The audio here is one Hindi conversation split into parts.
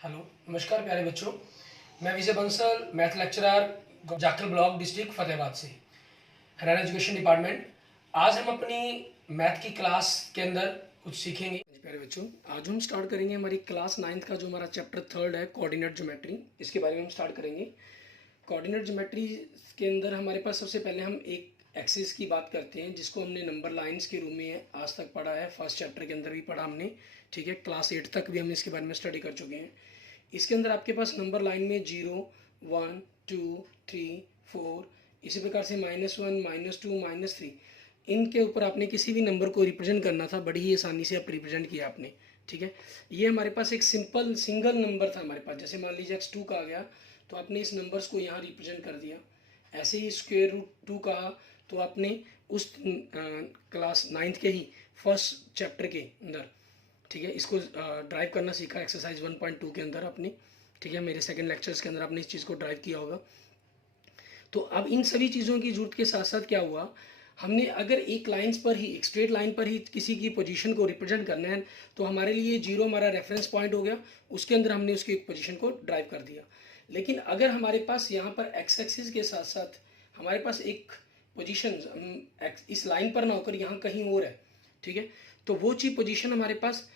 हेलो, नमस्कार प्यारे बच्चों। मैं Vijay Bansal, math lecturer, Jakhal block, district Fatehabad से, हरियाणा एजुकेशन डिपार्टमेंट। आज हम अपनी मैथ की क्लास के अंदर कुछ सीखेंगे। प्यारे बच्चों, आज हम स्टार्ट करेंगे हमारी क्लास 9th का जो हमारा चैप्टर 3 है, कोऑर्डिनेट ज्योमेट्री। इसके बारे में हम स्टार्ट करेंगे। कोऑर्डिनेट ज्योमेट्री के अंदर हमारे पास सबसे पहले हम एक एक्सिस की बात करते हैं, जिसको हमने नंबर लाइंस के रूप में आज तक पढ़ा है। फर्स्ट चैप्टर के अंदर भी पढ़ा हमने, ठीक है। क्लास 8 तक भी हमने इसके बारे में स्टडी कर चुके हैं। इसके अंदर आपके पास नंबर लाइन में 0, 1, 2, 3, 4, इसी प्रकार से -1, -2, -3, इनके ऊपर आपने किसी भी नंबर को रिप्रेजेंट करना था, बड़ी ही आसानी से आप रिप्रेजेंट किया आपने, ठीक है। ये हमारे पास एक सिंपल सिंगल नंबर था हमारे पास। जैसे मान लीजिए x2 का आ गया, तो आपने इस नंबर्स को यहाँ रिप्रेजेंट कर दिया। ऐसे ही स्क्वायर रूट 2 का, तो आपने उस क्लास 9th के ही फर्स्ट चैप्टर के अंदर, ठीक है, इसको ड्राइव करना सीखा एक्सरसाइज 1.2 के अंदर आपने, ठीक है। मेरे सेकंड लेक्चर्स के अंदर आपने इस चीज़ को ड्राइव किया होगा। तो अब इन सभी चीज़ों की जरूरत के साथ साथ क्या हुआ, हमने अगर एक लाइंस पर ही, एक स्ट्रेट लाइन पर ही किसी की पोजीशन को रिप्रेजेंट करना है, तो हमारे लिए 0 हमारा रेफरेंस पॉइंट हो गया। उसके अंदर हमने उसकी एक पोजीशन को ड्राइव कर दिया। लेकिन अगर हमारे पास यहाँ पर एक्स एक्सिस के साथ साथ हमारे पास एक पोजीशन इस लाइन पर ना होकर यहाँ कहीं और है, ठीक है, तो वो चीज पोजीशन हमारे पास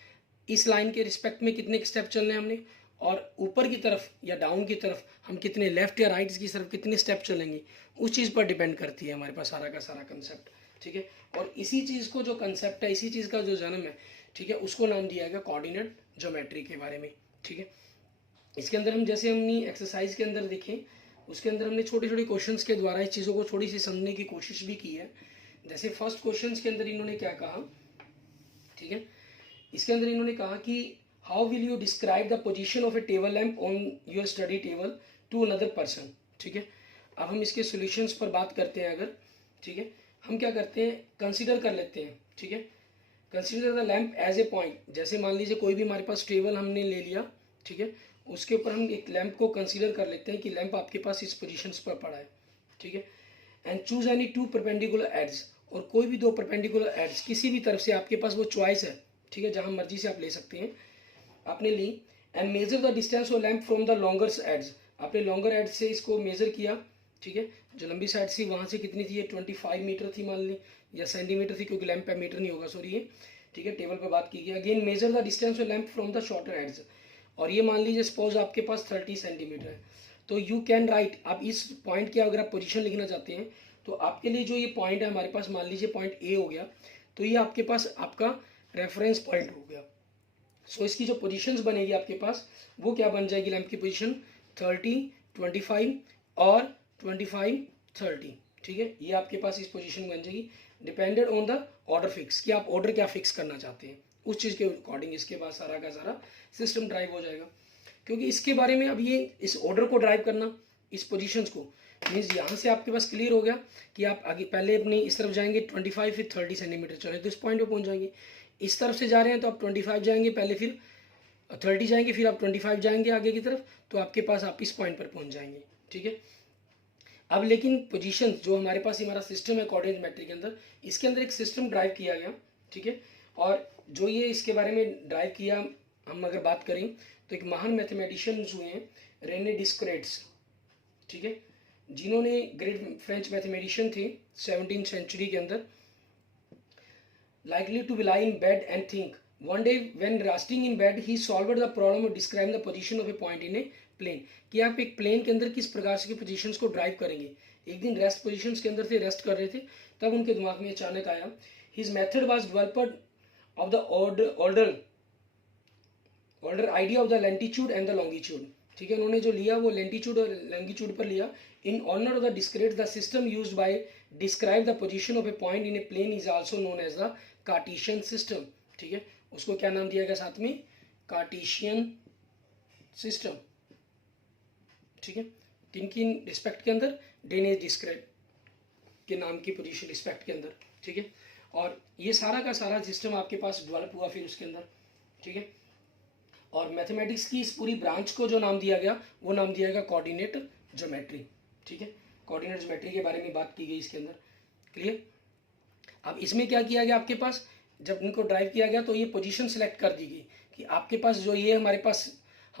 इस लाइन के रिस्पेक्ट में कितने स्टेप चलने हमने, और ऊपर की तरफ या डाउन की तरफ हम कितने, लेफ्ट या राइट की तरफ कितने स्टेप चलेंगे, उस चीज़ पर डिपेंड करती है हमारे पास सारा का सारा कंसेप्ट, ठीक है। और इसी चीज़ को, जो कंसेप्ट है, इसी चीज़ का जो जन्म है, ठीक है, उसको नाम दिया गया कोऑर्डिनेट ज्योमेट्री के बारे में, ठीक है। इसके अंदर हम, जैसे हमने एक्सरसाइज के अंदर देखें, उसके अंदर हमने छोटे छोटे क्वेश्चंस के द्वारा इस चीज़ों को थोड़ी सी समझने की कोशिश भी की है। जैसे फर्स्ट क्वेश्चंस के अंदर इन्होंने क्या कहा, ठीक है, इसके अंदर इन्होंने कहा कि how will you describe the position of a table lamp on your study table to another person, ठीक है। अब हम इसके सॉल्यूशंस पर बात करते हैं अगर, ठीक है, हम क्या करते हैं, कंसीडर कर लेते हैं, ठीक है। Consider the lamp as a point. जैसे मान लीजिए कोई भी हमारे पास टेबल हमने ले लिया, ठीक है, उसके ऊपर हम एक लैंप को कंसीडर कर लेते हैं कि लैंप आपके पास इस पोजीशंस पर पड़ा है, ठीक है। And choose any 2 perpendicular edges, और कोई भी 2 परपेंडिकुलर एड्स किसी भी तरफ से आपके पास वो चॉइस है, ठीक है, जहां मर्जी से आप ले सकते हैं, आपने ली। And measure the distance of lamp from the longer ends, आपने लॉन्गर एड से इसको मेजर किया, ठीक है। जो लंबी साइड थी वहां से कितनी थी, ये 25 मीटर थी मान ली, या सेंटीमीटर थी, क्योंकि लैंप पे मीटर नहीं होगा, सॉरी ये, ठीक है। टेबल पे बात की गई। Again measure the distance of lamp from the shorter edges, और ये मान लीजिए सपोज आपके पास 30 सेंटीमीटर है, तो यू कैन राइट, आप इस पॉइंट की अगर आप पोजीशन लिखना चाहते हैं, तो आपके लिए जो ये पॉइंट है हमारे पास, मान लीजिए पॉइंट ए हो गया, तो ये आपके पास आपका रेफरेंस पॉइंट हो गया। सो इसकी जो पोजीशंस बनेगी आपके पास, वो क्या बन जाएगी, लैंप की पोजीशन 30, 25 और 25, 30, ठीक है। ये आपके पास इस पोजीशन बन जाएगी, depended on the order fix, कि आप ऑर्डर क्या फिक्स करना चाहते हैं, उस चीज़ के अकॉर्डिंग इसके बाद सारा का सारा सिस्टम ड्राइव हो जाएगा। क्योंकि इसके बारे में अब ये इस ऑर्डर को ड्राइव करना, इस पोजीशंस को, मीन्स यहाँ से आपके पास क्लियर हो गया कि आप आगे पहले अपनी इस तरफ जाएंगे 25 फिर 30 सेंटीमीटर चले, तो इस पॉइंट पे पहुंच जाएंगे। इस तरफ से जा रहे हैं तो आप 25 जाएंगे पहले, फिर 30 जाएंगे, फिर आप 25 जाएंगे आगे की तरफ, तो आपके पास आप इस पॉइंट पर पहुंच जाएंगे, ठीक है। अब लेकिन पोजीशन जो हमारे पास हमारा सिस्टम है कोऑर्डिनेट ज्योमेट्री के अंदर, इसके अंदर एक सिस्टम ड्राइव किया गया, ठीक है। और जो ये इसके बारे में ड्राइव किया, हम अगर बात करें तो एक महान मैथमेटिशियंस हुए हैं, रेने डिस्क्रेट्स, ठीक है, जिन्होंने ग्रेट फ्रेंच मैथमेटिशियन थे 17th सेंचुरी के अंदर। likely to lie in bed and think. One day when resting in bed, he solved the problem of describing the position of a point in a plane. कि आप एक प्लेन के अंदर किस प्रकार से पोजीशंस को ड्राइव करेंगे। एक दिन रेस्ट पोजीशंस के अंदर थे, रेस्ट कर रहे थे, तब उनके दिमाग में अचानक आया, his method was developed of the order idea of the latitude and the longitude, ठीक है। उन्होंने जो लिया वो लैंटीट्यूड और लॉन्गिट्यूड पर लिया। In honour of the Descartes, the system used by describe the position of a point in a plane is also known as the Cartesian system, ठीक है। उसको क्या नाम दिया गया साथ में, कार्टेशियन सिस्टम, ठीक है। किन किन रिस्पेक्ट के अंदर, डेने डिस्क्रेट के नाम की पोजीशन रिस्पेक्ट के अंदर, ठीक है। और ये सारा का सारा सिस्टम आपके पास डेवलप हुआ फिर उसके अंदर, ठीक है। और मैथमेटिक्स की इस पूरी ब्रांच को जो नाम दिया गया, वो नाम दिया गया कोऑर्डिनेट ज्योमेट्री, ठीक है। कोऑर्डिनेट ज्योमेट्री के बारे में बात की गई इसके अंदर, क्लियर। अब इसमें क्या किया गया, आपके पास जब इनको ड्राइव किया गया तो ये पोजीशन सेलेक्ट कर दी गई कि आपके पास जो ये हमारे पास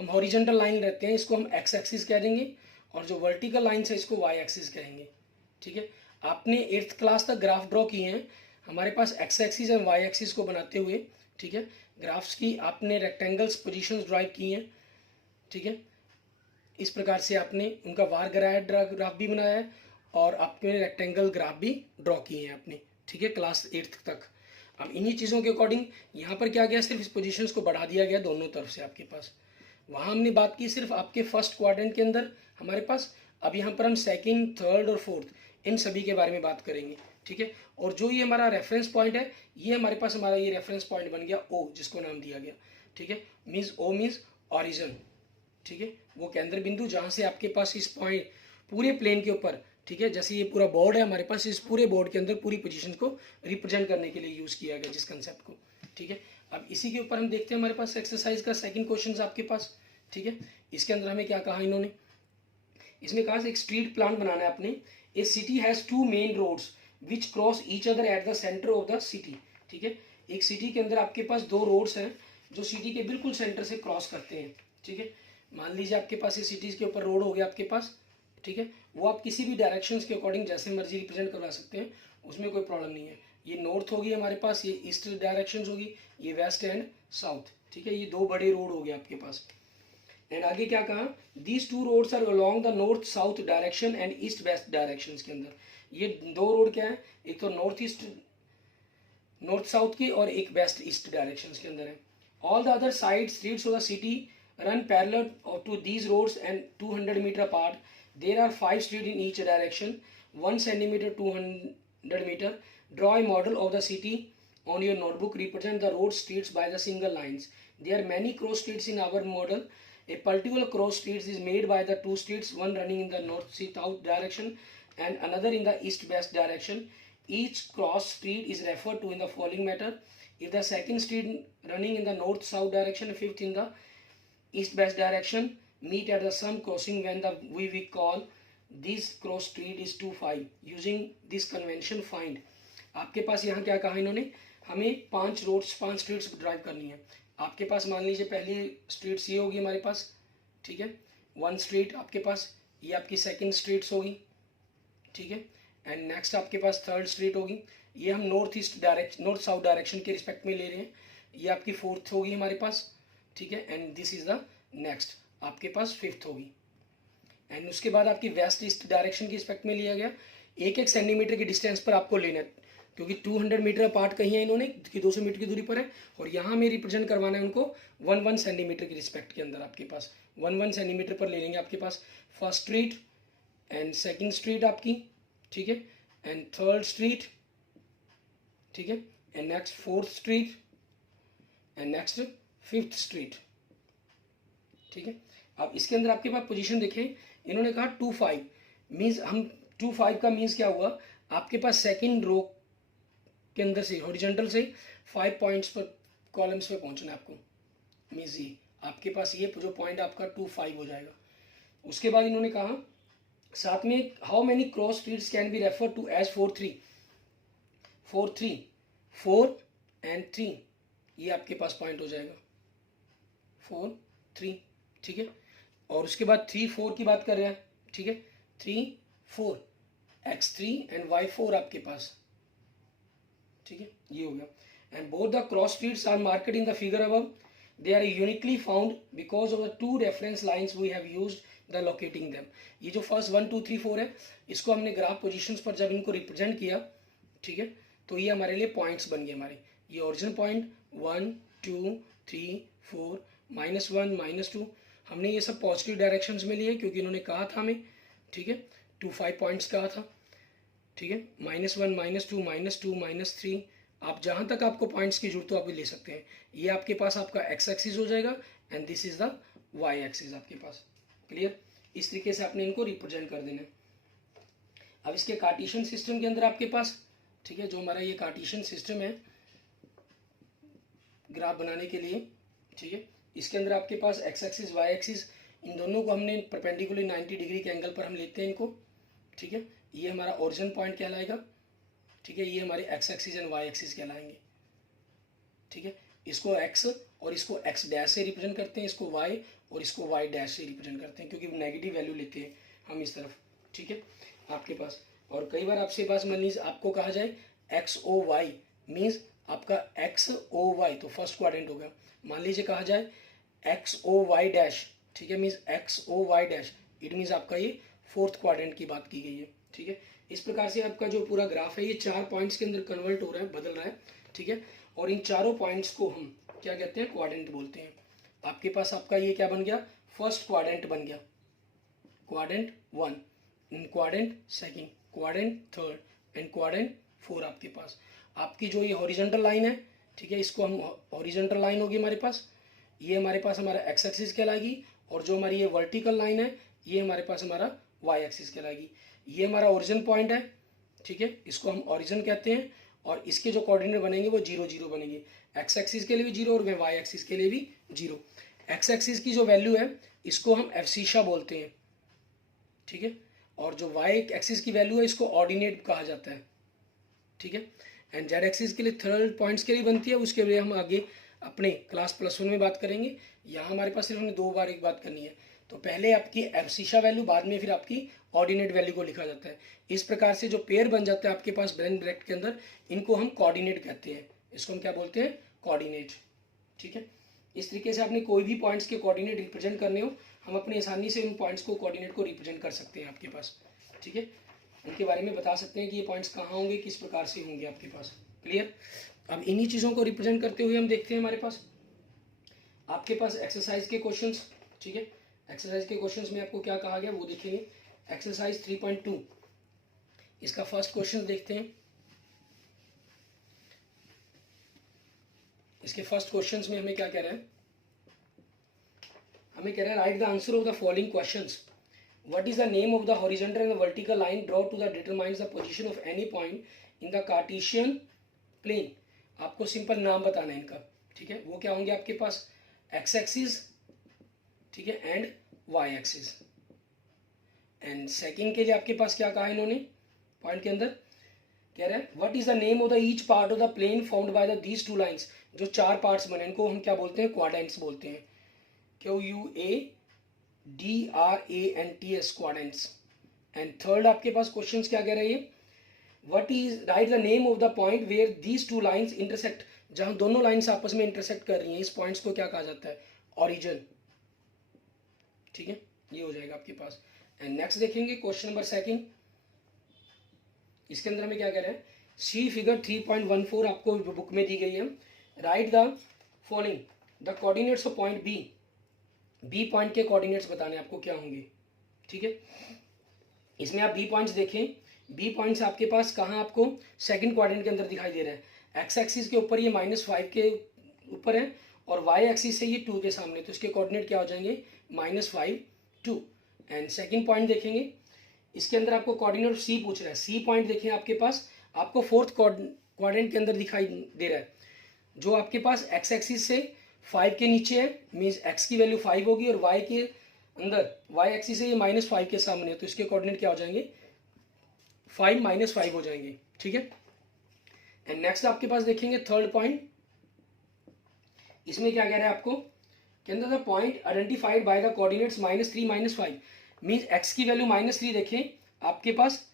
हम हॉरिजेंटल लाइन रहते हैं इसको हम एक्स एक्सिस कह देंगे, और जो वर्टिकल लाइन है इसको वाई एक्सिस कहेंगे। ठीक है, आपने 8th क्लास तक ग्राफ ड्रॉ किए हैं हमारे पास X axis and Y axis को बनाते हुए। ठीक है, ग्राफ्स की आपने रेक्टेंगल्स पोजीशंस ड्राइव की हैं। ठीक है, इस प्रकार से आपने उनका वार ग्राफ भी बनाया है और आपने रेक्टेंगल ग्राफ भी ड्रॉ किए हैं अपने। ठीक है, क्लास 8th तक। अब इन्हीं चीज़ों के अकॉर्डिंग यहाँ पर क्या गया, सिर्फ इस पोजीशंस को बढ़ा दिया गया दोनों तरफ से आपके पास। वहाँ हमने बात की सिर्फ आपके फर्स्ट क्वाड्रेंट के अंदर हमारे पास। अब यहाँ पर हम सेकंड, थर्ड और फोर्थ इन सभी के बारे में बात करेंगे। ठीक है, और जो ये हमारा रेफरेंस पॉइंट है, ये हमारे पास हमारा ये रेफरेंस पॉइंट बन गया ओ, जिसको नाम दिया गया। ठीक है, मीन्स ओ मीन्स ऑरिजन। ठीक है, वो केंद्र बिंदु जहाँ से आपके पास इस पॉइंट पूरे प्लेन के ऊपर, ठीक है, जैसे ये पूरा बोर्ड है हमारे पास, इस पूरे बोर्ड के अंदर पूरी पोजीशन को रिप्रेजेंट करने के लिए यूज़ किया गया जिस कंसेप्ट को। ठीक है, अब इसी के ऊपर हम देखते हैं हमारे पास एक्सरसाइज का सेकंड क्वेश्चन आपके पास। ठीक है, इसके अंदर हमें क्या कहा इन्होंने, इसमें कहा एक स्ट्रीट प्लान बनाना है आपने। A city has 2 main roads which cross each other at the centre of the city. ठीक है, एक सिटी के अंदर आपके पास 2 रोड्स हैं जो सिटी के बिल्कुल सेंटर से क्रॉस करते हैं। ठीक है, मान लीजिए आपके पास ये सिटीज़ के ऊपर रोड हो गया आपके पास। ठीक है, वो आप किसी भी डायरेक्शंस के अकॉर्डिंग जैसे मर्जी रिप्रेजेंट करवा सकते हैं, उसमें कोई प्रॉब्लम नहीं है। ये नॉर्थ होगी हमारे पास, ये ईस्ट डायरेक्शंस होगी, ये वेस्ट एंड साउथ। ठीक है, ये 2 बड़े रोड हो गए आपके पास। एंड आगे क्या कहा, these 2 roads are along the north south direction and east west direction के अंदर। ये 2 रोड क्या है, एक तो नॉर्थ साउथ की और एक वेस्ट ईस्ट डायरेक्शन के अंदर है। All the other side streets of the city run parallel to these roads and 200 meter apart. There are 5 streets in each direction, 1 centimeter, 200 meter. Draw a model of the city on your notebook. Represent the road streets by the single lines. There are many cross streets in our model. A particular cross streets is made by the 2 streets, one running in the north-south direction and another in the east-west direction. Each cross street is referred to in the following manner. If the second street running in the north-south direction, fifth in the east-west direction meet at the some crossing when the we call this cross street is 2 5. Using this convention find. आपके पास यहाँ क्या कहा इन्होंने, हमें 5 रोड्स 5 स्ट्रीट्स ड्राइव करनी है। आपके पास मान लीजिए पहली स्ट्रीट्स ये होगी हमारे पास। ठीक है, 1 स्ट्रीट आपके पास, ये आपकी सेकंड स्ट्रीट्स होगी। ठीक है, एंड नेक्स्ट आपके पास 3rd स्ट्रीट होगी। ये हम नॉर्थ साउथ डायरेक्शन के रिस्पेक्ट में ले रहे हैं। ये आपकी 4th होगी हमारे पास। ठीक है, and this is the next आपके पास 5th होगी। एंड उसके बाद आपकी वेस्ट ईस्ट डायरेक्शन की रिस्पेक्ट में लिया गया। 1-1 सेंटीमीटर की डिस्टेंस पर आपको लेना है, क्योंकि 200 मीटर अपार्ट कहीं है इन्होंने कि 200 मीटर की दूरी पर है, और यहाँ में रिप्रेजेंट करवाना है उनको 1-1 सेंटीमीटर की रिस्पेक्ट के अंदर आपके पास 1-1 सेंटीमीटर पर ले लेंगे आपके पास first street and second street आपकी। ठीक है, एंड 3rd स्ट्रीट। ठीक है, and next 4th street and next 5th street. ठीक है, अब इसके अंदर आपके पास पोजीशन देखें, इन्होंने कहा 2 5 मीन्स हम 2 5 का मीन्स क्या हुआ, आपके पास सेकंड रो के अंदर से हॉरिजॉन्टल से 5 पॉइंट्स पर कॉलम्स पे पहुंचना है आपको। मीन्स ये आपके पास ये जो पॉइंट आपका 2 5 हो जाएगा। उसके बाद इन्होंने कहा साथ में how many cross streets can be refer to as 4 3 4 and 3, ये आपके पास पॉइंट हो जाएगा 4 3। ठीक है, और उसके बाद 3 4 की बात कर रहे हैं। ठीक है, 3 4 x3 एंड y4 आपके पास। ठीक है, ये हो गया। And both the cross streets are marked in the figure above. They are uniquely found because of the 2 reference lines we have used the locating them. ये जो फर्स्ट 1 2 3 4 है, इसको हमने ग्राफ पोजीशंस पर जब इनको रिप्रेजेंट किया, ठीक है, तो ये हमारे लिए पॉइंट्स बन गए हमारे। ये ओरिजिन पॉइंट 1 2 3 4 -1 -2 हमने ये सब पॉजिटिव डायरेक्शंस में लिए क्योंकि इन्होंने कहा था हमें। ठीक है, 2 5 पॉइंट्स कहा था। ठीक है, -1 -2 -2 -3, आप जहाँ तक आपको पॉइंट्स की जरूरत हो आप ले सकते हैं। ये आपके पास आपका एक्स एक्सिस हो जाएगा and this is the Y axis आपके पास। क्लियर, इस तरीके से आपने इनको रिप्रेजेंट कर देना है। अब इसके कार्टेशियन सिस्टम के अंदर आपके पास, ठीक है, जो हमारा ये कार्टेशियन सिस्टम है ग्राफ बनाने के लिए, ठीक है, इसके अंदर आपके पास एक्स एक्सिस वाई एक्सिस इन दोनों को हमने परपेंडिकुलर 90 डिग्री के एंगल पर हम लेते हैं इनको। ठीक है, ये हमारा ओरिजिन पॉइंट कहलाएगा। ठीक है, ये हमारे X axis and Y axis कहलाएंगे। ठीक है, इसको एक्स और इसको एक्स डैश से रिप्रेजेंट करते हैं, इसको वाई और इसको वाई डैश से रिप्रेजेंट करते हैं, क्योंकि नेगेटिव वैल्यू लेते हैं हम इस तरफ, ठीक है आपके पास। और कई बार आपसे पास मान लीजिए आपको कहा जाए एक्स ओ वाई मीन्स आपका एक्स ओ वाई तो फर्स्ट क्वाड्रेंट होगा। मान लीजिए कहा जाए एक्स ओ वाई डैश, ठीक है, means X O Y dash, it means आपका ये फोर्थ क्वाड्रेंट की बात की गई है, ठीक है। इस प्रकार से आपका जो पूरा ग्राफ है ये 4 पॉइंट्स के अंदर कन्वर्ट हो रहा है, बदल रहा है, ठीक है। और इन चारों पॉइंट्स को हम क्या कहते हैं, क्वाड्रेंट बोलते हैं। आपके पास आपका ये क्या बन गया, फर्स्ट क्वाड्रेंट बन गया, quadrant 1, quadrant second, quadrant third and quadrant 4। आपके पास आपकी जो ये हॉरिजॉन्टल लाइन है, ठीक है, इसको हम हॉरिजॉन्टल लाइन होगी हमारे पास, ये हमारे पास हमारा एक्स एक्सिस कहलाएगी, और जो हमारी ये वर्टिकल लाइन है ये हमारे पास हमारा वाई एक्सिस कहलाएगी। ये हमारा ओरिजिन पॉइंट है, ठीक है, इसको हम ओरिजिन कहते हैं, और इसके जो कोऑर्डिनेट बनेंगे वो 0 0 बनेंगे, एक्स एक्सिस के लिए भी 0 और वाई एक्सिस के लिए भी 0। एक्स एक्सिस की जो वैल्यू है इसको हम एब्सिशा बोलते हैं, ठीक है, और जो वाई एक्सिस की वैल्यू है इसको ऑर्डिनेट कहा जाता है, ठीक है। एंड जेड एक्सिस के लिए थर्ड पॉइंट्स के लिए बनती है, उसके लिए हम आगे अपने क्लास +1 में बात करेंगे। यहाँ हमारे पास सिर्फ हमने 2 बार एक बात करनी है, तो पहले आपकी एब्सिशा वैल्यू, बाद में फिर आपकी ऑर्डिनेट वैल्यू को लिखा जाता है। इस प्रकार से जो पेयर बन जाता है आपके पास ब्रेन ब्रैकेट के अंदर, इनको हम कोऑर्डिनेट कहते हैं, इसको हम क्या बोलते हैं, कोऑर्डिनेट, ठीक है। इस तरीके से आपने कोई भी पॉइंट्स के कोऑर्डिनेट रिप्रेजेंट करने हो, हम अपनी आसानी से उन पॉइंट्स को कोऑर्डिनेट को रिप्रेजेंट कर सकते हैं आपके पास, ठीक है। उनके बारे में बता सकते हैं कि ये पॉइंट्स कहाँ होंगे, किस प्रकार से होंगे आपके पास, क्लियर। अब इन्हीं चीज़ों को रिप्रेजेंट करते हुए हम देखते हैं हमारे पास आपके पास एक्सरसाइज के क्वेश्चंस, ठीक है। एक्सरसाइज के क्वेश्चंस में आपको क्या कहा गया वो देखेंगे। एक्सरसाइज 3.2 इसका फर्स्ट क्वेश्चन देखते हैं। इसके फर्स्ट क्वेश्चंस में हमें क्या कह रहा है, हमें कह रहा है write the answer of the following questions. What is the name of the horizontal and vertical line draw to the determines the position of any point in the Cartesian plane. आपको सिंपल नाम बताना है इनका, ठीक है। वो क्या होंगे आपके पास, एक्स एक्सिस, ठीक है, and Y axis. And second के लिए आपके पास क्या कहा है इन्होंने, पॉइंट के अंदर कह रहा है what is the name of the each part of the plane found by the these 2 lines. जो 4 पार्ट्स बने इनको हम क्या बोलते हैं, क्वाड्रेंट्स बोलते हैं, QUADRANTS, क्वाड्रेंट्स। एंड थर्ड आपके पास क्वेश्चंस क्या कह रहे हैं, what is right the name of the point where these 2 lines intersect. जहां दोनों लाइंस आपस में इंटरसेक्ट कर रही हैं, इस पॉइंट्स को क्या कहा जाता है, ऑरिजिन, ठीक है, ये हो जाएगा आपके पास। एंड नेक्स्ट देखेंगे क्वेश्चन नंबर 2। इसके अंदर हमें क्या कह रहा है, सी फिगर 3.14 आपको बुक में दी गई है। Write the following the coordinates of point B. B point के कोऑर्डिनेट्स बताने आपको क्या होंगे, ठीक है। इसमें आप बी पॉइंट्स देखें, बी पॉइंट्स आपके पास कहाँ आपको सेकंड क्वाड्रेंट के अंदर दिखाई दे रहा है। एक्स एक्सिस के ऊपर ये -5 के ऊपर है, और वाई एक्सिस से ये 2 के सामने, तो इसके कोऑर्डिनेट क्या हो जाएंगे, -5 2। एंड सेकंड पॉइंट देखेंगे, इसके अंदर आपको कोऑर्डिनेट सी पूछ रहा है। सी पॉइंट देखें आपके पास आपको फोर्थ क्वाड्रेंट के अंदर दिखाई दे रहा है, जो आपके पास एक्स एक्सिस से 5 के नीचे है, मीन्स एक्स की वैल्यू 5 होगी, और वाई के अंदर वाई एक्सिस से ये -5 के सामने है, तो इसके कोऑर्डिनेट क्या हो जाएंगे, 5 -5 हो जाएंगे, ठीक है। एंड नेक्स्ट आपके पास देखेंगे थर्ड पॉइंट। इसमें क्या कह रहा है आपको, के अंदर the point identified by the coordinates -3 -5 means x की वैल्यू -3 देखें आपके पास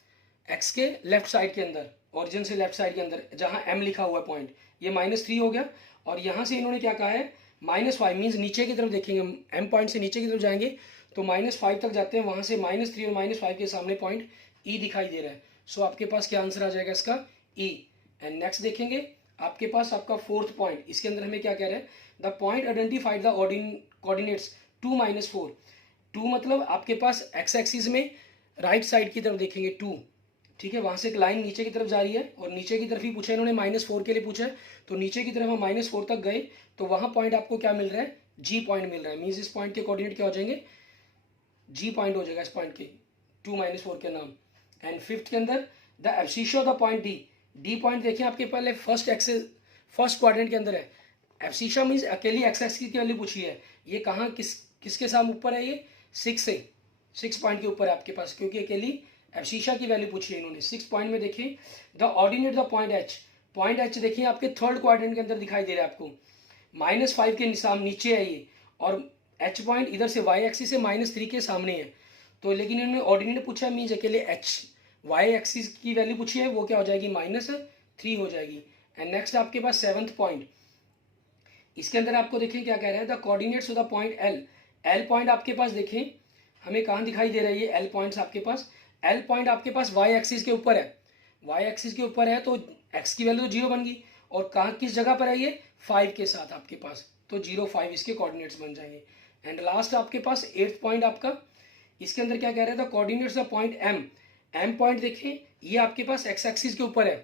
एक्स के लेफ्ट साइड के अंदर, ओरिजिन से लेफ्ट साइड के अंदर जहां एम लिखा हुआ है पॉइंट, ये -3 हो गया। और यहाँ से इन्होंने क्या कहा है, -5 मीन्स नीचे की तरफ देखेंगे, एम पॉइंट से नीचे की तरफ जाएंगे तो -5 तक जाते हैं, वहां से -3 और -5 के सामने पॉइंट ई दिखाई दे रहा है। सो आपके पास क्या आंसर आ जाएगा इसका, ई। एंड नेक्स्ट देखेंगे आपके पास आपका फोर्थ पॉइंट। इसके अंदर हमें क्या कह रहे हैं, the point identified the coordinates 2 -4। 2 मतलब आपके पास एक्स एक्सिस में राइट साइड की तरफ देखेंगे 2, ठीक है, वहां से एक लाइन नीचे की तरफ जा रही है, और नीचे की तरफ ही पूछा इन्होंने, -4 के लिए पूछा है, तो नीचे की तरफ हम -4 तक गए तो वहां पॉइंट आपको क्या मिल रहा है, जी पॉइंट मिल रहा है। मीन्स इस पॉइंट के कोऑर्डिनेट क्या हो जाएंगे, जी पॉइंट हो जाएगा इस पॉइंट के 2 -4 के नाम। एंड फिफ्थ के अंदर the abscissa of the point D. D point देखिए आपके पहले फर्स्ट क्वाड्रेंट के अंदर है। एब्सिशा मीन्स अकेली एक्स एक्सिस की वैल्यू पूछी है, ये कहाँ किसके साथ ऊपर है, ये 6 पॉइंट के ऊपर है आपके पास, क्योंकि अकेली एब्सिशा की वैल्यू पूछी है इन्होंने। 6 पॉइंट में देखिए the ordinate the point H. Point H देखिए आपके थर्ड क्वाड्रेंट के अंदर दिखाई दे रहा है आपको, -5 के नीचे है ये, और h पॉइंट इधर से y एक्सिस से -3 के सामने है। तो लेकिन इन्होंने ऑर्डिनेट पूछा, मीन्स अकेले h y एक्सिस की वैल्यू पूछी है, वो क्या हो जाएगी -3 हो जाएगी। एंड नेक्स्ट आपके पास 7th पॉइंट, इसके अंदर आपको देखें क्या कह रहा है, the coordinates of the point L point आपके पास देखें हमें कहाँ दिखाई दे रहा है, ये एल पॉइंट्स आपके पास, एल पॉइंट आपके पास वाई एक्सिस के ऊपर है, वाई एक्सिस के ऊपर है, तो एक्स की वैल्यू तो 0 बन गई, और कहाँ किस जगह पर है ये 5 के साथ आपके पास, तो 0 5 इसके कोऑर्डिनेट्स बन जाएंगे। एंड लास्ट आपके पास 8th पॉइंट आपका, इसके अंदर क्या कह रहा है, the coordinates of point M point देखें ये आपके पास एक्स एक्सिस के ऊपर है,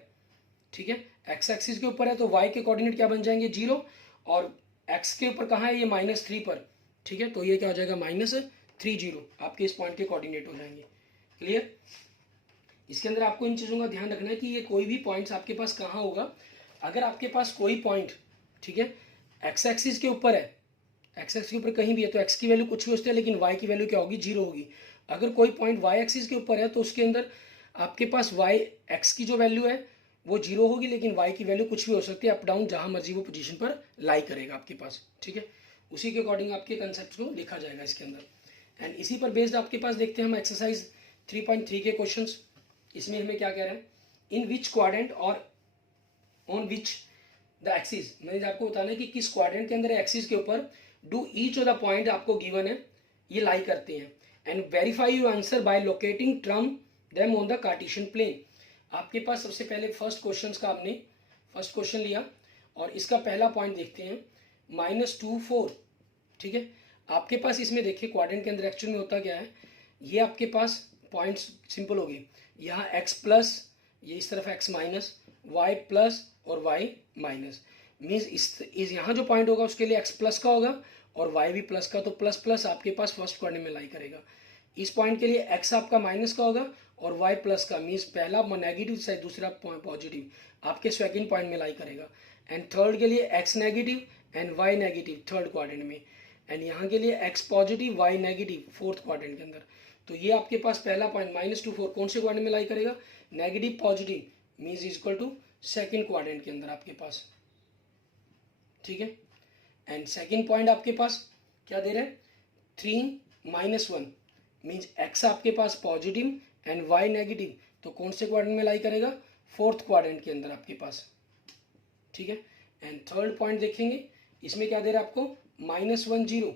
ठीक है, एक्स एक्सिस के ऊपर है, तो वाई के कोऑर्डिनेट क्या बन जाएंगे 0, और एक्स के ऊपर कहाँ है ये -3 पर, ठीक है, तो ये क्या हो जाएगा -30 आपके इस पॉइंट के कोऑर्डिनेट हो जाएंगे। क्लियर। इसके अंदर आपको इन चीज़ों का ध्यान रखना है कि ये कोई भी पॉइंट्स आपके पास कहाँ होगा, अगर आपके पास कोई पॉइंट, ठीक है, एक्स एक्सिस के ऊपर है, एक्स एक्सिस के ऊपर कहीं भी है, तो एक्स की वैल्यू कुछ भी होती है, लेकिन वाई की वैल्यू क्या होगी 0 होगी। अगर कोई पॉइंट वाई एक्सिस के ऊपर है तो उसके अंदर आपके पास वाई एक्स की जो वैल्यू है वो 0 होगी, लेकिन वाई की वैल्यू कुछ भी हो सकती है, अप डाउन जहाँ मर्जी वो पोजीशन पर लाई करेगा आपके पास, ठीक है, उसी के अकॉर्डिंग आपके कंसेप्ट को लिखा जाएगा इसके अंदर। एंड इसी पर बेस्ड आपके पास देखते हैं हम एक्सरसाइज 3.3 के क्वेश्चंस। इसमें हमें क्या कह रहे हैं, इन विच क्वाड्रेंट और ऑन विच द एक्सिस, मैंने आपको बताना है कि किस क्वाड्रेंट के अंदर एक्सिस के ऊपर do each of the point आपको गिवन है ये लाई करते हैं। And verify your answer by locating ट्रम them on the Cartesian plane. आपके पास सबसे पहले फर्स्ट क्वेश्चन लिया, और इसका पहला पॉइंट देखते हैं -2 4, ठीक है। आपके पास इसमें देखिए क्वाड्रेंट के अंदर एक्चुअल में होता क्या है, ये आपके पास पॉइंट्स सिंपल हो गए, यहाँ x प्लस, ये इस तरफ x माइनस, y प्लस और y माइनस, मीन्स इस यहाँ जो पॉइंट होगा उसके लिए x प्लस का होगा और y भी प्लस का, तो प्लस प्लस आपके पास फर्स्ट क्वाड्रेंट में लाई करेगा। इस पॉइंट के लिए x आपका माइनस का होगा और y प्लस का, मीन्स पहला नेगेटिव साइड दूसरा पॉजिटिव आपके सेकंड पॉइंट में लाई करेगा। एंड थर्ड के लिए x negative and y negative third quadrant में, एंड यहाँ के लिए x positive y negative fourth quadrant के अंदर। तो ये आपके पास पहला पॉइंट -2 4 कौन से क्वाड्रेंट में लाई करेगा, negative positive means equal to second quadrant के अंदर आपके पास, ठीक है। एंड सेकंड पॉइंट आपके पास क्या दे रहे हैं 3 -1 मीन्स x आपके पास पॉजिटिव एंड y नेगेटिव, तो कौन से क्वाड्रेंट में लाई करेगा, फोर्थ क्वाड्रेंट के अंदर आपके पास, ठीक है। एंड थर्ड पॉइंट देखेंगे, इसमें क्या दे रहा है आपको -1 0,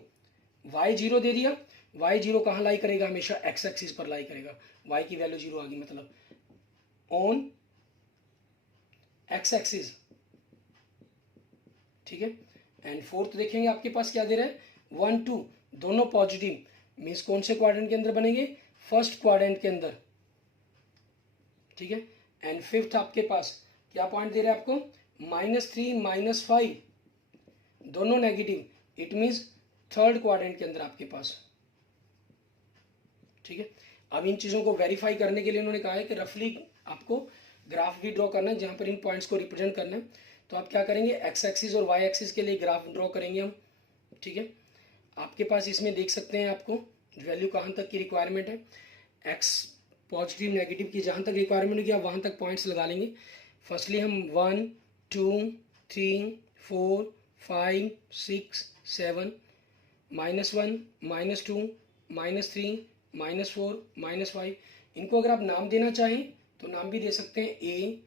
y 0 दे दिया, y 0 कहाँ लाई करेगा, हमेशा x एक्सिस पर लाई करेगा, y की वैल्यू 0 आ गई, मतलब ऑन x एक्सिस, ठीक है। एंड फोर्थ देखेंगे आपके पास क्या दे रहा है 1 2 दोनों पॉजिटिव, मीन्स कौन से क्वाड्रेंट के अंदर बनेंगे, फर्स्ट क्वाड्रेंट के अंदर, ठीक है। एंड फिफ्थ आपके पास क्या पॉइंट दे रहा है आपको -3 -5 दोनों negative, it means third quadrant के अंदर आपके पास, ठीक है। अब इन चीज़ों को वेरीफाई करने के लिए उन्होंने कहा है कि रफली आपको ग्राफ भी ड्रॉ करना है जहाँ पर इन पॉइंट्स को रिप्रेजेंट करना है। तो आप क्या करेंगे, एक्स एक्सिस और वाई एक्सिस के लिए ग्राफ ड्रॉ करेंगे हम, ठीक है। आपके पास इसमें देख सकते हैं आपको वैल्यू कहाँ तक की रिक्वायरमेंट है, एक्स पॉजिटिव नेगेटिव की जहाँ तक रिक्वायरमेंट होगी आप वहाँ तक पॉइंट्स लगा लेंगे। फर्स्टली हम 1 2 3 4 5 6 7 -1 -2 -3 -4 -5, इनको अगर आप नाम देना चाहें तो नाम भी दे सकते हैं, ए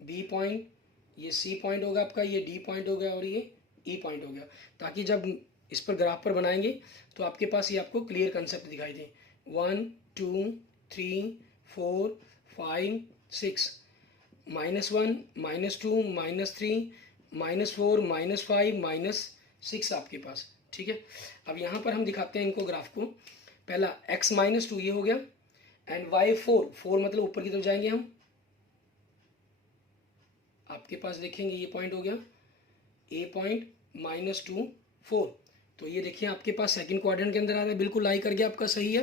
बी पॉइंट, ये सी पॉइंट होगा आपका, ये डी पॉइंट हो गया और ये ई पॉइंट हो गया, ताकि जब इस पर ग्राफ पर बनाएंगे तो आपके पास ये आपको क्लियर कंसेप्ट दिखाई दे। 1 2 3 4 5 6 -1 -2 -3 -4 -5 -6 आपके पास, ठीक है। अब यहाँ पर हम दिखाते हैं इनको ग्राफ को, पहला x -2 ये हो गया, एंड y 4 मतलब ऊपर की तरफ जाएंगे हम, आपके पास देखेंगे ये पॉइंट हो गया a पॉइंट -2 4, तो ये देखिए आपके पास सेकंड क्वाड्रेंट के अंदर आ रहा है, बिल्कुल लाई करके आपका सही है।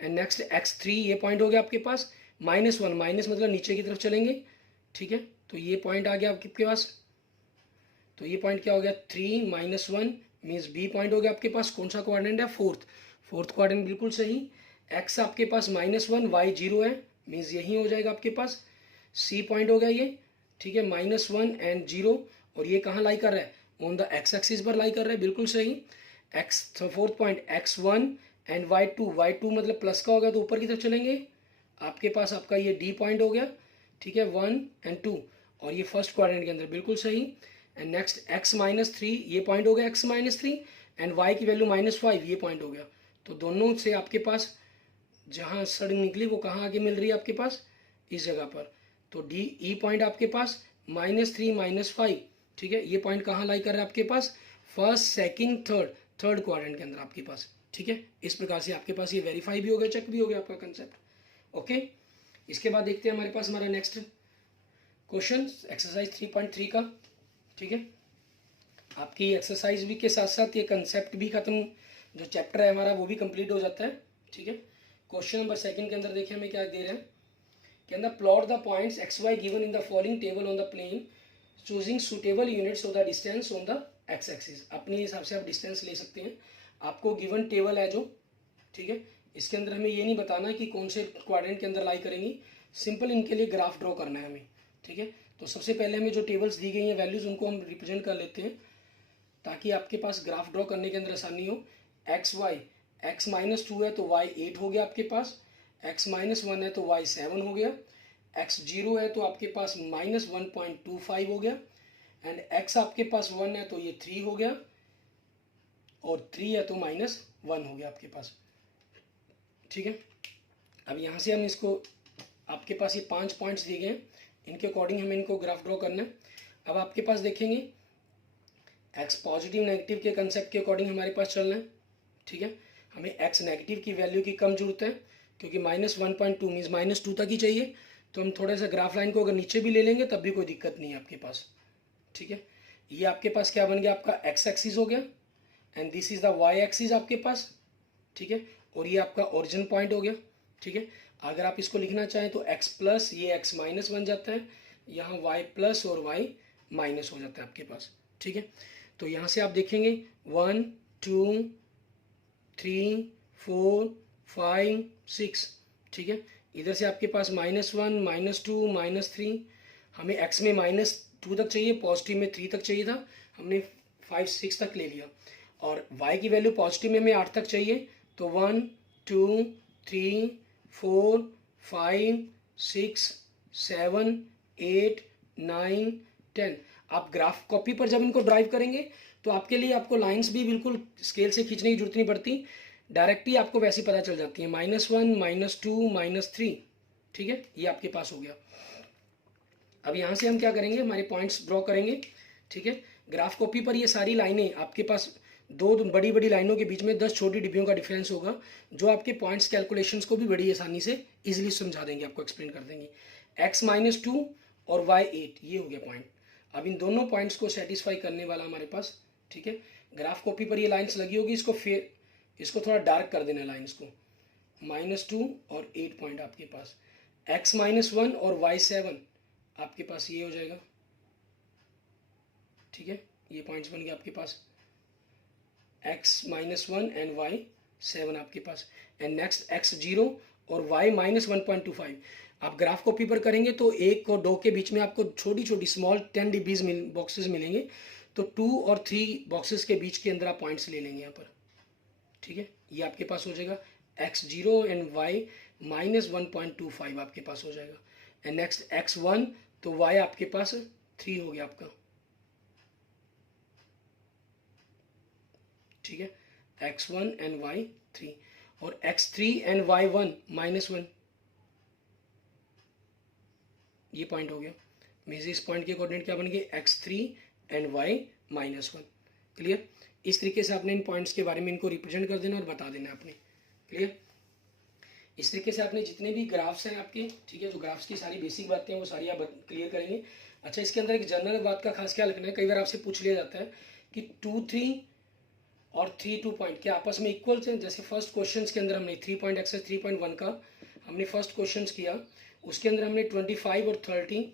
एंड नेक्स्ट x3 ये पॉइंट हो गया आपके पास -1 माइनस मतलब नीचे की तरफ चलेंगे, ठीक है। तो ये पॉइंट आ गया आपके पास, तो ये पॉइंट क्या हो गया 3 -1 मीन्स बी पॉइंट हो गया आपके पास, कौन सा क्वाड्रेंट है फोर्थ क्वाड्रेंट, बिल्कुल सही। x आपके पास -1 y 0 है मीन्स यही हो जाएगा आपके पास, सी पॉइंट हो गया ये, ठीक है, -1 एंड 0, और ये कहाँ लाई कर रहा है ऑन द एक्स एक्सिस पर लाई कर रहा है, बिल्कुल सही। X fourth point x1 and y2 मतलब प्लस का होगा तो ऊपर की तरफ चलेंगे। आपके पास आपका ये डी पॉइंट हो गया, ठीक है, 1 एंड 2, और ये फर्स्ट क्वाड्रेंट के अंदर, बिल्कुल सही। एंड नेक्स्ट x-3, ये पॉइंट हो गया x-3, एंड y की वैल्यू -5, ये पॉइंट हो गया। तो दोनों से आपके पास जहाँ सड़ निकली वो कहाँ आगे मिल रही है आपके पास, इस जगह पर। तो डी ई पॉइंट आपके पास -3 -5, ठीक है, ये पॉइंट कहाँ लाई कर रहा है आपके पास, फर्स्ट सेकंड थर्ड क्वाड्रेंट के अंदर आपके पास, ठीक है। इस प्रकार से आपके पास ये वेरीफाई भी हो गया, चेक भी हो गया आपका कंसेप्ट। ओके, इसके बाद देखते हैं हमारे पास हमारा नेक्स्ट क्वेश्चन एक्सरसाइज 3.3 का, ठीक है। आपकी एक्सरसाइज भी के साथ साथ ये कंसेप्ट भी खत्म, जो चैप्टर है हमारा वो भी कंप्लीट हो जाता है, ठीक है। क्वेश्चन नंबर 2 के अंदर देखिए हमें क्या दे रहे हैं, के अंदर plot the points X Y given in the following table on the plane choosing suitable units of the distance on the X axis. अपने हिसाब से आप डिस्टेंस ले सकते हैं, आपको गिवन टेबल है जो, ठीक है। इसके अंदर हमें ये नहीं बताना कि कौन से क्वाड्रेंट के अंदर लाई करेंगी, सिंपल इनके लिए ग्राफ ड्रॉ करना है हमें, ठीक है। तो सबसे पहले हमें जो टेबल्स दी गई हैं वैल्यूज उनको हम रिप्रेजेंट कर लेते हैं ताकि आपके पास ग्राफ ड्रॉ करने के अंदर आसानी हो। एक्स वाई, x-2 है तो y 8 हो गया आपके पास, x-1 है तो y 7 हो गया, x0 है तो आपके पास -1.25 हो गया, एंड x आपके पास 1 है तो ये 3 हो गया, और 3 है तो -1 हो गया आपके पास, ठीक है। अब यहाँ से हम इसको, आपके पास ये 5 पॉइंट्स दिए गए हैं, इनके अकॉर्डिंग हमें इनको ग्राफ ड्रॉ करना है। अब आपके पास देखेंगे x पॉजिटिव नेगेटिव के कंसेप्ट के अकॉर्डिंग हमारे पास चलना है, ठीक है। हमें x नेगेटिव की वैल्यू की कम जरूरत है क्योंकि -1.2 मीन्स -2 तक ही चाहिए, तो हम थोड़ा सा ग्राफ लाइन को अगर नीचे भी ले लेंगे तब भी कोई दिक्कत नहीं है आपके पास, ठीक है। ये आपके पास क्या बन गया, आपका x एक्सिस हो गया, and this is the y axis आपके पास, ठीक है, और ये आपका ओरिजिन पॉइंट हो गया, ठीक है। अगर आप इसको लिखना चाहें तो x प्लस ये x माइनस बन जाता है, यहाँ y प्लस और y माइनस हो जाता है आपके पास, ठीक है। तो यहाँ से आप देखेंगे 1 2 3 4 5 6, ठीक है। इधर से आपके पास -1 -2 -3, हमें x में -2 तक चाहिए, पॉजिटिव में 3 तक चाहिए था, हमने 5 6 तक ले लिया, और y की वैल्यू पॉजिटिव में हमें 8 तक चाहिए, तो 1 2 3 4 5 6 7 8 9 10। आप ग्राफ कॉपी पर जब इनको ड्राइव करेंगे तो आपके लिए आपको लाइंस भी बिल्कुल स्केल से खींचने की जरूरत नहीं पड़ती, डायरेक्ट ही आपको वैसे पता चल जाती है, -1 -2 -3, ठीक है। ये आपके पास हो गया। अब यहाँ से हम क्या करेंगे, हमारे पॉइंट्स ड्रॉ करेंगे, ठीक है। ग्राफ कॉपी पर ये सारी लाइनें आपके पास, दो बड़ी बड़ी लाइनों के बीच में 10 छोटी डिब्बियों का डिफरेंस होगा, जो आपके पॉइंट्स कैलकुलेशंस को भी बड़ी आसानी से इजीली समझा देंगे, आपको एक्सप्लेन कर देंगे। x-2 और y 8, ये हो गया पॉइंट। अब इन दोनों पॉइंट्स को सेटिस्फाई करने वाला हमारे पास, ठीक है। ग्राफ कॉपी पर ये लाइन्स लगी होगी, इसको थोड़ा डार्क कर देना लाइन्स को, -2 और 8 पॉइंट आपके पास, x-1 और y 7 आपके पास ये हो जाएगा, ठीक है। ये पॉइंट्स बन गए आपके पास, x-1 एंड y 7 आपके पास, एंड नेक्स्ट x0 और y -1.25। आप ग्राफ कॉपी पर करेंगे तो 1 और 2 के बीच में आपको छोटी छोटी स्मॉल 10 डिब्बीज बॉक्सेस मिलेंगे, तो 2 और 3 बॉक्सेस के बीच के अंदर आप पॉइंट्स ले लेंगे यहाँ पर, ठीक है। ये आपके पास हो जाएगा x0 एंड y -1.25 आपके पास हो जाएगा, एंड नेक्स्ट x1 तो y आपके पास 3 हो गया आपका, ठीक है। x1 एंड y 3, और x3 एंड y1 -1, ये पॉइंट हो गया। मीन्स इस पॉइंट के कोऑर्डिनेट क्या बन गए, x3 एंड y -1। क्लियर। इस तरीके से आपने इन पॉइंट्स के बारे में इनको रिप्रेजेंट कर देना और बता देना आपने। क्लियर। इस तरीके से आपने जितने भी ग्राफ्स हैं आपके, ठीक है, जो ग्राफ्स की सारी बेसिक बातें हैं वो सारी आप क्लियर करेंगे। अच्छा, इसके अंदर एक जनरल बात का खास ख्याल रखना है, कई बार आपसे पूछ लिया जाता है कि 2 3 और 3 2 पॉइंट क्या आपस में इक्वल्स हैं। जैसे फर्स्ट क्वेश्चन के अंदर हमने 3 पॉइंट एक्सरसाइज 3.1 का हमने फर्स्ट क्वेश्चन किया, उसके अंदर हमने 25 और 30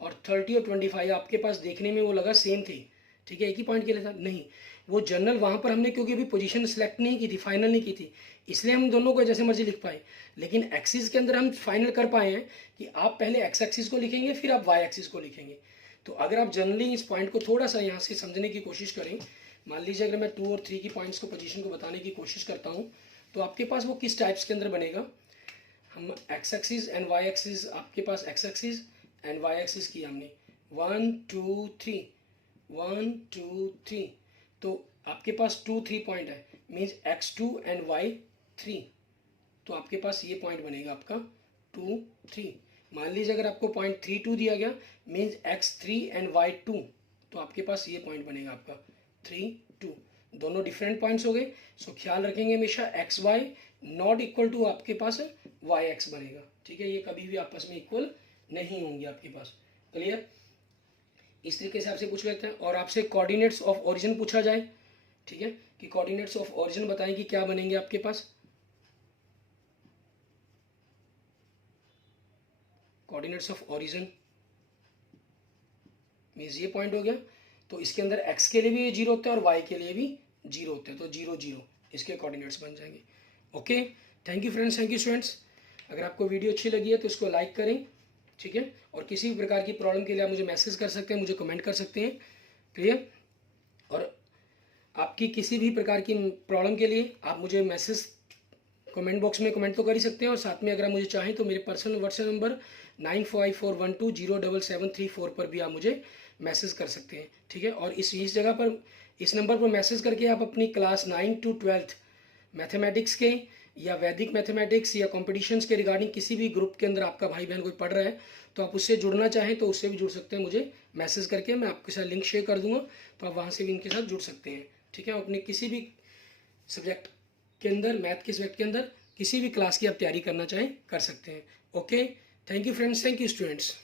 और 25 आपके पास देखने में वो लगा सेम थी, ठीक है, एक ही पॉइंट के लिए था, नहीं, वो जनरल वहाँ पर हमने क्योंकि अभी पोजीशन सेलेक्ट नहीं की थी, फाइनल नहीं की थी, इसलिए हम दोनों को जैसे मर्जी लिख पाए। लेकिन एक्सिस के अंदर हम फाइनल कर पाए हैं कि आप पहले एक्स एक्सिस को लिखेंगे फिर आप वाई एक्सिस को लिखेंगे। तो अगर आप जनरली इस पॉइंट को थोड़ा सा यहाँ से समझने की कोशिश करें, मान लीजिए अगर मैं 2 और 3 की पॉइंट्स को पोजीशन को बताने की कोशिश करता हूँ, तो आपके पास वो किस टाइप्स के अंदर बनेगा। हम X axis and Y axis, आपके पास X axis and Y axis की हमने 1 2 3 1 2 3, तो आपके पास 2 3 पॉइंट है, मीन्स x2 एंड y3, तो आपके पास ये पॉइंट बनेगा आपका 2 3। मान लीजिए अगर आपको पॉइंट 3 2 दिया गया, मीन्स x3 एंड y2, तो आपके पास ये पॉइंट बनेगा आपका 3 2। दोनों डिफरेंट पॉइंट्स हो गए, सो ख्याल रखेंगे हमेशा X Y not equal to आपके पास वाई एक्स बनेगा, ठीक है। ये कभी भी आपस में इक्वल नहीं होंगे आपके पास। क्लियर, इस तरीके से आपसे पूछ लेते हैं। और आपसे कोऑर्डिनेट्स ऑफ ओरिजिन पूछा जाए, ठीक है, कि कोऑर्डिनेट्स ऑफ ओरिजिन बताएं कि क्या बनेंगे आपके पास। कोऑर्डिनेट्स ऑफ ओरिजिन मीन्स ये पॉइंट हो गया, तो इसके अंदर x के लिए भी ये 0 होता है और y के लिए भी 0 होता है, तो 0 0 इसके कोऑर्डिनेट्स बन जाएंगे। Okay, thank you friends, thank you students. अगर आपको वीडियो अच्छी लगी है तो इसको लाइक करें, ठीक है। और किसी भी प्रकार की प्रॉब्लम के लिए आप मुझे मैसेज कर सकते हैं, मुझे कमेंट कर सकते हैं। क्लियर, और आपकी किसी भी प्रकार की प्रॉब्लम के लिए आप मुझे मैसेज कमेंट बॉक्स में कमेंट तो कर ही सकते हैं, और साथ में अगर आप मुझे चाहें तो मेरे पर्सनल व्हाट्सएप नंबर 9541207734 पर भी आप मुझे मैसेज कर सकते हैं, ठीक है। और इस जगह पर, इस नंबर पर मैसेज करके आप अपनी क्लास 9 to 12 मैथमेटिक्स के या वैदिक मैथमेटिक्स या कॉम्पिटिशन्स के रिगार्डिंग किसी भी ग्रुप के अंदर आपका भाई बहन कोई पढ़ रहा है, तो आप उससे जुड़ना चाहें तो उससे भी जुड़ सकते हैं। मुझे मैसेज करके मैं आपके साथ लिंक शेयर कर दूंगा, तो आप वहाँ से भी इनके साथ जुड़ सकते हैं, ठीक है। अपने किसी भी सब्जेक्ट के अंदर, मैथ के सब्जेक्ट के अंदर किसी भी क्लास की आप तैयारी करना चाहें कर सकते हैं। Okay, thank you friends, thank you students.